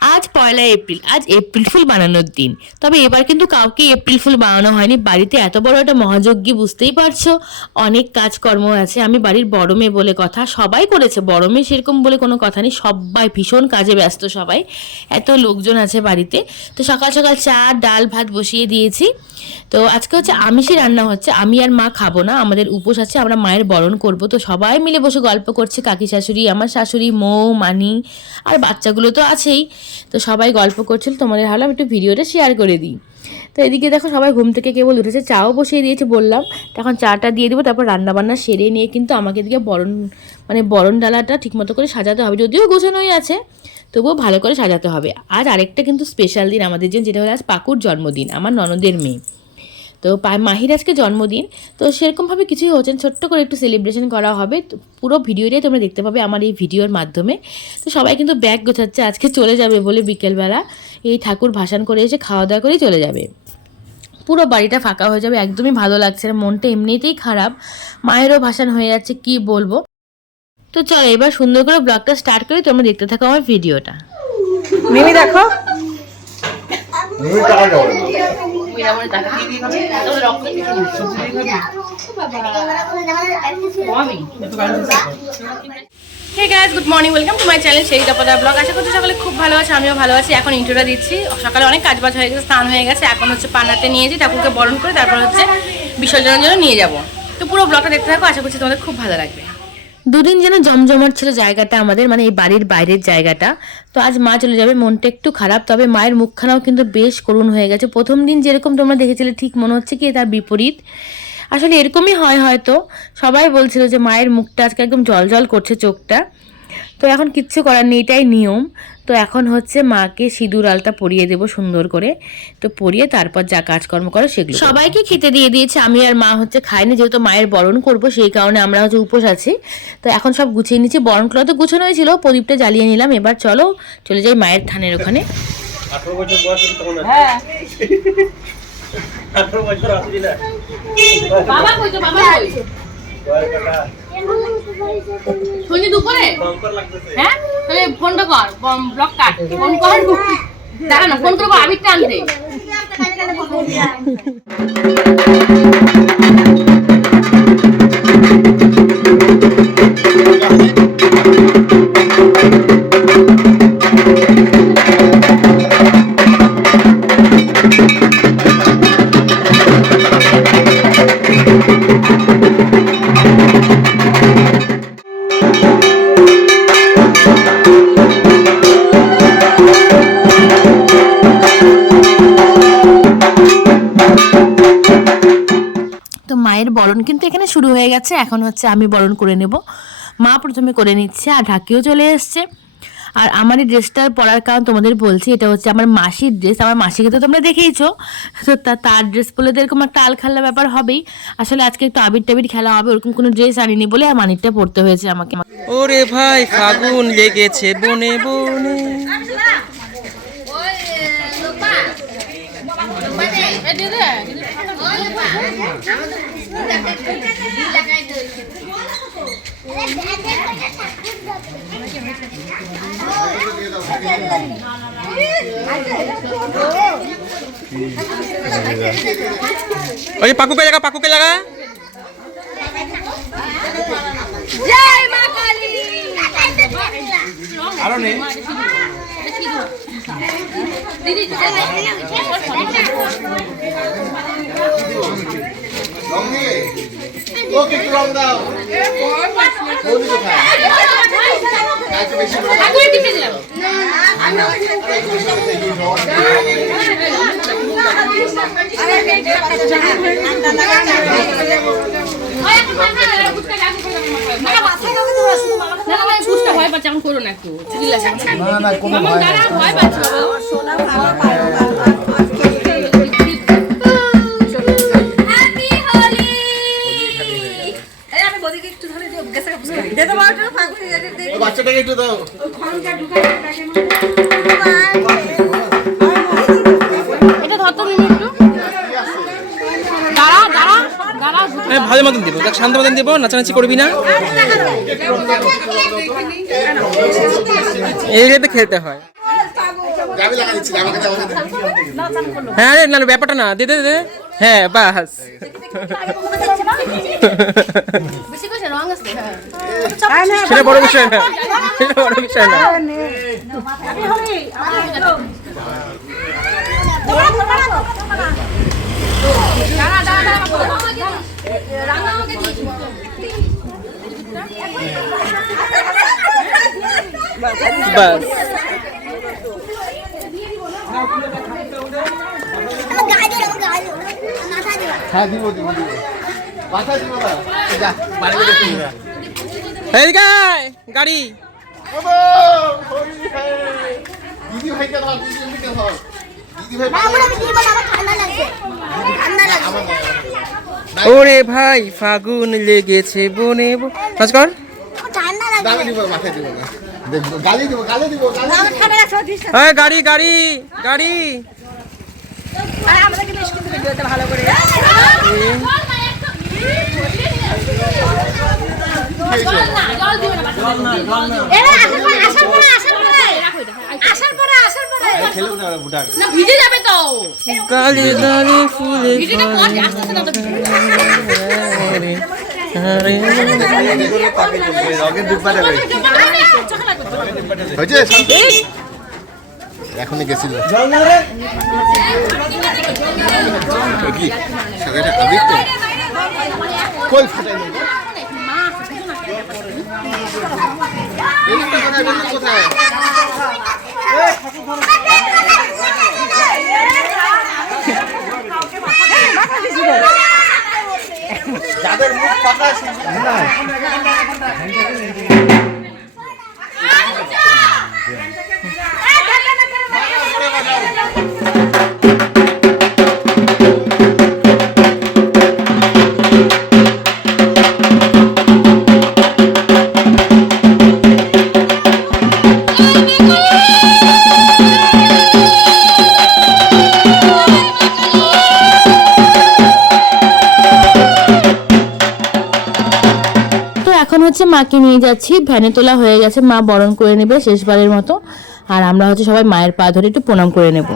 আজ 1 এপ্রিল, আজ April fool বানানোর দিন। তবে এবার কিন্তু কাউকে এপ্রিল ফুল বানানো হয়নি। বাড়িতে এত বড় একটা মহাযজ্ঞী, বুঝতেই পারছো, অনেক কাজকর্ম আছে। আমি বাড়ির বড় মেয়ে বলে কথা, সবাই করেছে, বড় মেয়ে সেরকম বলে কোনো কথা নেই, সবাই ভীষণ কাজে ব্যস্ত, সবাই এত লোকজন আছে বাড়িতে। তো সকাল সকাল চা ডাল ভাত বসিয়ে দিয়েছি। তো আজকে হচ্ছে আমিষই রান্না হচ্ছে, আমি আর মা খাবো না, আমাদের উপোস আছে, আমরা মায়ের বরণ করব। তো সবাই মিলে বসে গল্প করছে, কাকি শাশুড়ি, আমার শাশুড়ি, মৌ, মানি আর বাচ্চাগুলো তো আছেই। তো সবাই গল্প করছিল, তোমাদের ভাবলাম একটু ভিডিওটা শেয়ার করে দিই। তো এদিকে দেখো সবাই ঘুম থেকে কেবল উঠেছে, চাও বসিয়ে দিয়েছে বললাম, এখন চাটা দিয়ে দেবো, তারপর রান্নাবান্না সেরে নিয়ে কিন্তু আমাকে এদিকে বরণ ডালাটা ঠিকমতো করে সাজাতে হবে, যদিও গোছানোই আছে তবুও ভালো করে সাজাতে হবে। আজ আরেকটা কিন্তু স্পেশাল দিন আমাদের জন্য, যেটা হলো আজ পাকুর জন্মদিন, আমার ননদের মেয়ে। তো মাহির আজকে জন্মদিন, তো সেরকমভাবে কিছুই হচ্ছে, ছোট্ট করে একটু সেলিব্রেশন করা হবে। তো পুরো ভিডিওটাই তোমরা দেখতে পাবে আমার এই ভিডিওর মাধ্যমে। তো সবাই কিন্তু ব্যাগ গোছাচ্ছে, আজকে চলে যাবে বলে বিকেলবেলা এই ঠাকুর ভাসান করে এসে খাওয়া দাওয়া করেই চলে যাবে। পুরো বাড়িটা ফাঁকা হয়ে যাবে, একদমই ভালো লাগছে না, মনটা এমনিতেই খারাপ, মায়েরও ভাসান হয়ে যাচ্ছে, কি বলবো। তো চলো এবার সুন্দর করে ব্লগটা স্টার্ট করি, তোমরা দেখতে থাকো আমার ভিডিওটা। মিমি দেখো hey guys, good morning, welcome to my channel সেই দাপদা ব্লগ। আশা করছি সকালে খুব ভালো আছে, আমিও ভালো আছি। এখন ইন্ট্রোটা দিচ্ছি। সকালে অনেক কাজবাজ হয়ে গেছে, স্নান হয়ে গেছে, এখন হচ্ছে পানাতে নিয়েছি, ঠাকুরকে বরণ করে তারপর হচ্ছে বিসর্জনের জন্য নিয়ে যাব। তো পুরো ব্লগটা দেখতে থাকো, আশা করছি তোমাদের খুব ভালো লাগবে। দুদিন যেন জমজমাট ছিল জায়গাটা আমাদের, মানে এই বাড়ির বাইরের জায়গাটা। তো আজ মা চলে যাবে, মনটা একটু খারাপ, তবে মায়ের মুখখানাও কিন্তু বেশ করুণ হয়ে গেছে। প্রথম দিন যেরকম তোমরা দেখেছিলে ঠিক মনে হচ্ছে কি তার বিপরীত, আসলে এরকমই হয় হয়তো। সবাই বলছিল যে মায়ের মুখটা আজকে একদম জল জল করছে, চোখটা। তো এখন কিচ্ছু করার নেই, এটাই নিয়ম। তো এখন হচ্ছে মাকে সিঁদুর আলতা পরিয়ে দেবো সুন্দর করে, তো পরিয়ে তারপর যা কাজকর্ম করো সেগুলো। সবাইকে খেতে দিয়ে দিয়েছে, আমি আর মা হচ্ছে খাইনি, যেহেতু মায়ের বরণ করব সেই কারণে আমরা হচ্ছে উপোস আছি। তো এখন সব গুছিয়ে নিচ্ছি, বরণগুলো তো গুছানো হয়েছিল, প্রদীপটা জ্বালিয়ে নিলাম। এবার চলো চলে যাই মায়ের থানের ওখানে। 18 বছর বয়স তখন হ্যাঁ 18 বছর আসলি না বাবা কইতো, বাবা কইতো শুনি দুপুরে। হ্যাঁ তাহলে ফোনটা কর, ব্লক কাট, ফোন কর, দাঁড়া না, ফোন করবো, আবিরটা আনতে। তো মায়ের বরণ কিন্তু এখানে শুরু হয়ে গেছে, এখন হচ্ছে আমি বরণ করে নেব। মা প্রথমে করে নিচ্ছে আর ঢাকিও চলে এসছে। আর আমার এই ড্রেসটা পরার কারণ তোমাদের বলছি, এটা হচ্ছে আমার মাসির ড্রেস, আমার মাসিকে তো তোমরা দেখেইছো। তো তার ড্রেস পরলে তো এরকম একটা আলখাল্লা ব্যাপার হবেই। আসলে আজকে একটু আবির টাবির খেলা হবে, ওরকম কোনো ড্রেস আনিনি বলে আর মানিরটা পরতে হয়েছে আমাকে। ওরে ভাই ফাগুন লেগেছে বনে বনে। ওই পাকুকে লাগা, পাকুকে লাগা। জয় মা কালী। আরো নেই দিদি ও কি রং দাও কোন কোথায় আজকে বেশি আগুয়ে টিপে দিলাম। ভয় পাচ্ছে, এখন করো না একটু, ভয় পাচ্ছে বাচ্চাটাকে একটু দাও। এটা ধরতো একটু, দাঁড়া দাঁড়া দাঁড়া, ভালো মতন দিব, দেখ শান্ত মতন দিব, নাচানাচি করবি না, এইভাবে খেলতে হয়। চাবি লাগা দিচ্ছি আমাকে দাও হ্যাঁ রে, না না, ব্যাপারটা না, দে দে দে, হ্যাঁ বাস। বেশি করে রং আছে সেটা বড় বিষয় না, সেটা বড় বিষয় না। বাস হ্যাঁ দিব দিব দিব মাথা দিব না যা বাড়ি গিয়ে দিবি এদিকে আয়, গাড়ি। বাবা হরি ভাই দিদি ভাই কে দাও দিদি ভাই কে দাও দিদি ভাই ওরে ভাই ফাগুন লেগেছে বনে কাজ কর। দাবি দিব মাথায় দিব না দেখো গালি দিব গালি দিব গালি এই গাড়ি গাড়ি গাড়ি। না ভিজে যাবে তো গালি গালি ফুলে ভিজেটা কর আস্তে আস্তে দাও তো রঙের ডিব্বাটা কই হয়েছে এখনই গেছিল কি সাদাটা আবির তো কই ফাটাই না কোথায় যাদের মুখ ফাঁকা না এখন হচ্ছে মাকে নিয়ে যাচ্ছি, ভ্যানে তোলা হয়ে গেছে, মা বরণ করে নেবে শেষবারের মতো। আর আমরা হচ্ছে সবাই মায়ের পা ধরে একটু প্রণাম করে নেব।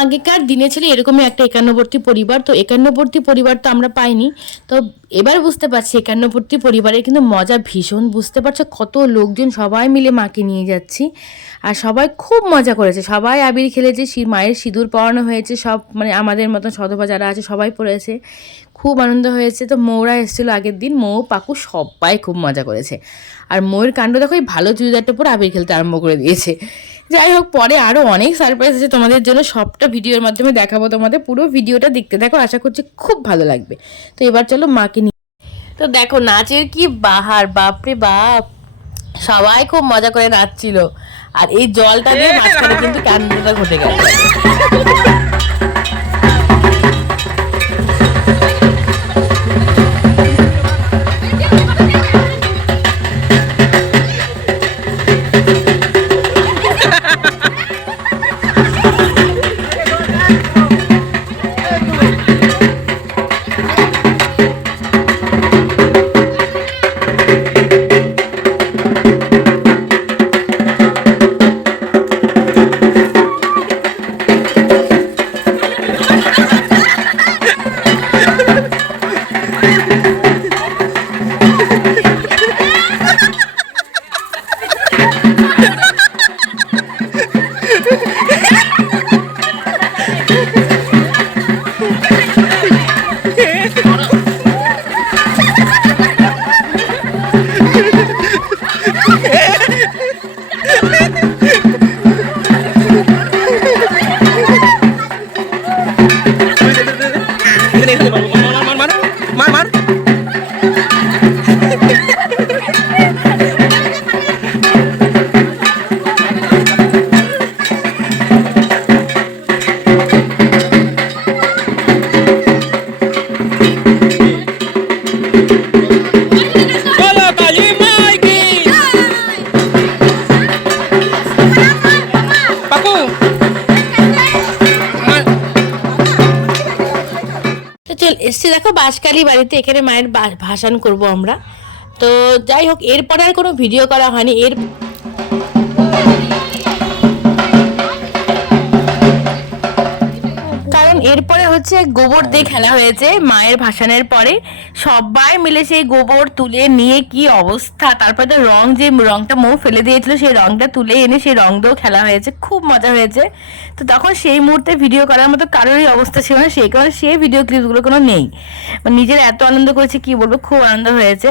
আগেকার দিনে ছিল এরকমই একটা একান্নবর্তী পরিবার, তো একান্নবর্তী পরিবার তো আমরা পাইনি, তো এবার বুঝতে পারছি একান্নবর্তী পরিবারের কিন্তু মজা ভীষণ। বুঝতে পারছো কত লোকজন সবাই মিলে মাকে নিয়ে যাচ্ছি, আর সবাই খুব মজা করেছে, সবাই আবির খেলেছে, মায়ের সিঁদুর পরানো হয়েছে, সব মানে আমাদের মতন সধবা যারা আছে সবাই পড়েছে, খুব আনন্দ হয়েছে। তো মৌরা এসেছিলো আগের দিন, মৌ পাকু সবাই খুব মজা করেছে। আর মৌয়ের কাণ্ড দেখো, এই ভালো চুড়িদারটা পরে আবির খেলতে আরম্ভ করে দিয়েছে। যাই হোক, পরে আরও অনেক সারপ্রাইজ আছে তোমাদের জন্য, সবটা ভিডিওর মাধ্যমে দেখাবো তোমাদের। পুরো ভিডিওটা দেখতে দেখো, আশা করছি খুব ভালো লাগবে। তো এবার চলো মাকে নিয়ে। তো দেখো নাচের কি বাহার, বাপরে বাপ, সবাই খুব মজা করে নাচছিল। আর এই জলটা দিয়ে মাঝখানে কিন্তু কান্ডটা ঘটে গেল। এসছি দেখো বাঁশকালী বাড়িতে, এখানে মায়ের ভাসান করব আমরা। তো যাই হোক, এরপরে আর কোনো ভিডিও করা হয়নি। হচ্ছে গোবর দিয়ে খেলা হয়েছে মায়ের ভাসানের পরে। সবাই মিলে সেই গোবর তুলে নিয়ে কি অবস্থা, তারপরে তো রংটা মৌ ফেলে দিয়েছিল সেই রংটা তুলে এনে সেই রং দিয়েও খেলা হয়েছে, খুব মজা হয়েছে। তো তখন সেই মুহূর্তে ভিডিও করার মতো কারোরই অবস্থা ছিল না, সেই কারণে সেই ভিডিও ক্লিপগুলো কোনো নেই। নিজের এত আনন্দ করেছে কি বলবো, খুব আনন্দ হয়েছে।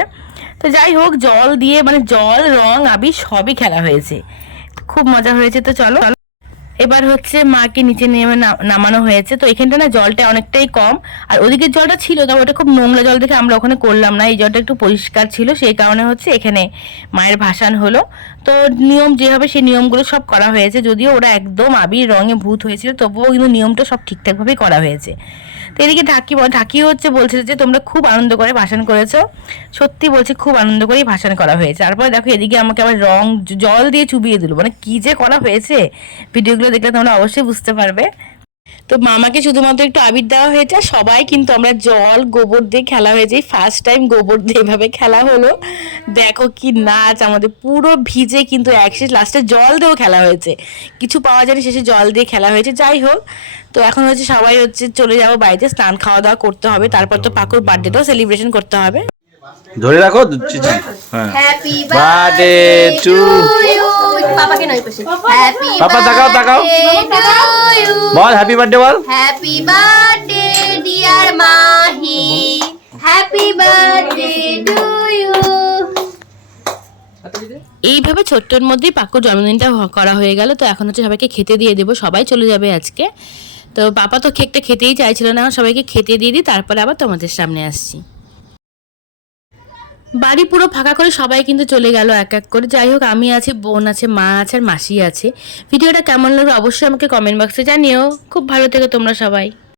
তো যাই হোক, জল দিয়ে মানে জল রং আবির সবই খেলা হয়েছে, খুব মজা হয়েছে। তো চলো এবার হচ্ছে মাকে নিচে নেমে নামানো হয়েছে। তো এখানটা না জলটা অনেকটাই কম, আর ওদিকের জলটা ছিল তবে ওটা খুব নোংরা জল দেখে আমরা ওখানে করলাম না, এই জলটা একটু পরিষ্কার ছিল, সেই কারণে হচ্ছে এখানে মায়ের ভাসান হলো। তো নিয়ম যেভাবে সেই নিয়মগুলো সব করা হয়েছে, যদিও ওরা একদম আবির রঙে ভূত হয়েছিল তবুও কিন্তু নিয়মটা সব ঠিকঠাকভাবেই করা হয়েছে। তো এদিকে ঢাকি হচ্ছে বলছে যে তোমরা খুব আনন্দ করে ভাসান করেছো, সত্যি বলছি খুব আনন্দ করেই ভাসান করা হয়েছে। তারপরে দেখো এদিকে আমাকে আবার জল দিয়ে চুবিয়ে দিল, মানে কি যে করা হয়েছে ভিডিওগুলো দেখলে তোমরা অবশ্যই বুঝতে পারবে। তো মামাকে শুধুমাত্র একটু আবির দেওয়া হয়েছে, আর সবাই কিন্তু আমরা জল গোবর দিয়ে খেলা হয়েছে, ফার্স্ট টাইম গোবর দিয়ে এভাবে খেলা হলো। দেখো কি নাচ, আমাদের পুরো ভিজে কিন্তু একশেষ লাস্টে জল দিয়েও খেলা হয়েছে, কিছু পাওয়া যায়নি, শেষে জল দিয়ে খেলা হয়েছে। যাই হোক, তো এখন হচ্ছে সবাই হচ্ছে চলে যাবো বাড়িতে, স্নান খাওয়া দাওয়া করতে হবে, তারপর তো পাকুর বার্থডেটাও সেলিব্রেশন করতে হবে। ধরে রাখো। হ্যাঁ, বার্থডে টু পাপাকে নয় পাশে হ্যাপি পাপা তাকাও বল হ্যাপি বার্থডে বল। Happy birthday dear Mahi, happy birthday to you. এইভাবে ছোট্টর মধ্যেই পাকুর জন্মদিনটা করা হয়ে গেল। তো এখন হচ্ছে সবাইকে খেতে দিয়ে দেবো, সবাই চলে যাবে আজকে। তো পাপা তো কেকটা খেতেই চাইছিল না, সবাইকে খেতে দিয়ে দিই, তারপরে আবার তোমাদের সামনে আসছি। বাড়ি পুরো ফাঁকা করে সবাই কিন্তু চলে গেল এক এক করে। যাই হোক, আমি আছি, বোন আছে, মা আছে, আর মাসি আছে। ভিডিওটা কেমন লাগলো অবশ্যই আমাকে কমেন্ট বক্সে জানিও। খুব ভালো থেকো তোমরা সবাই।